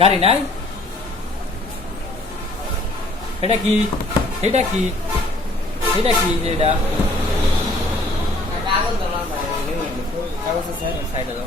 গাড়ি নাই এটা কি এটা কি এটা কি যে এটা কাগজ আছে সাইডে দাও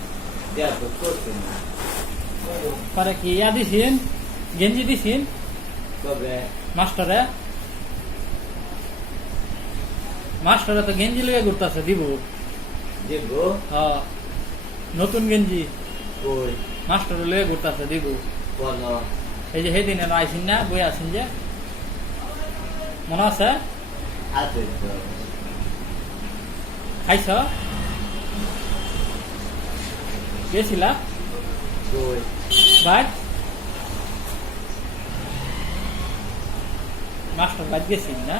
তারা কি ইয়া দিছেন গেঞ্জি দিছেন মাস্টারে মাস্টারে তো গেঞ্জি লইয়া ঘুরতেছে দিব হ্যাঁ নতুন গেঞ্জি মাস্টারে লইয়া ঘুরতেছে দিব এই যে সেদিন আইসিন না বই আসিন যে মনে আছে খাইছ গেছিলা? বাইক মাস্টার বাইক গেছিন না?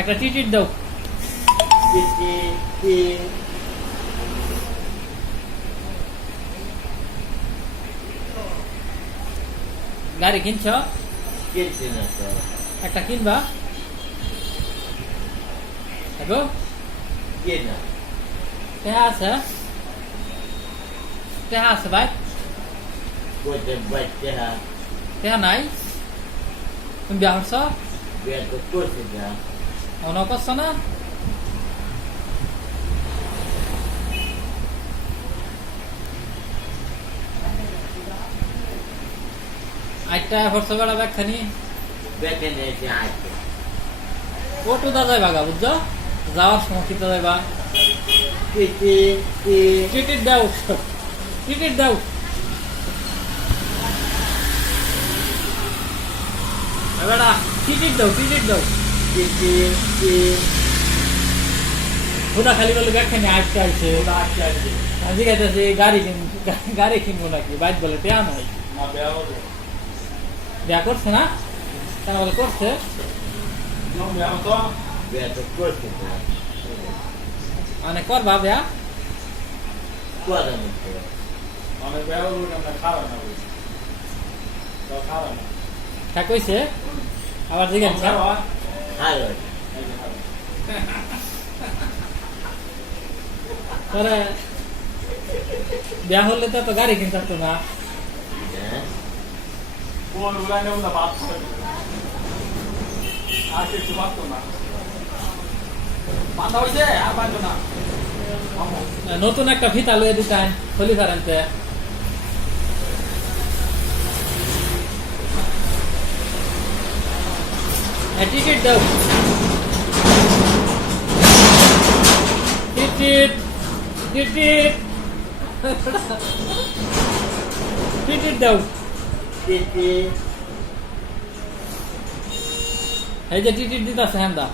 একটা টিকিট দাও। গাড়ি কিনছ? একটা কিনবা? দেখো টেহা আছে টেহা আছে বাইক টেহা নাই তুমি বিয়া করছ অন করছ না আটটা করছ বেড়া ব্যাগ খানি ওটু দা যাইবা গা বুঝছ যাওয়ার সময় কিতা যাইবা টিকিট দাও। টিকিট দাও। বেড়া টিকিট দাও টিকিট দাও। ওটা খালি বলে ব্যাগ খানি আটকে আসছে আজকে গেছে গাড়ি কিন গাড়ি কিনবো নাকি? বাইক বলে টেয়া নাই বিয়া করছে না? কেন বলে করছে মানে করবা বিয়া তা কইছে আবার জিজ্ঞাসা পরে বিয়া হলে তো গাড়ি কিনতে পারতো না নতুন একটা ফিতা লয়ে দিতেন খলি ফারেন্তে টিকিট দাও টিকিট টিকিট। টিকিট দাও এই যে টিকিট দিতেছে হ্যাঁ দা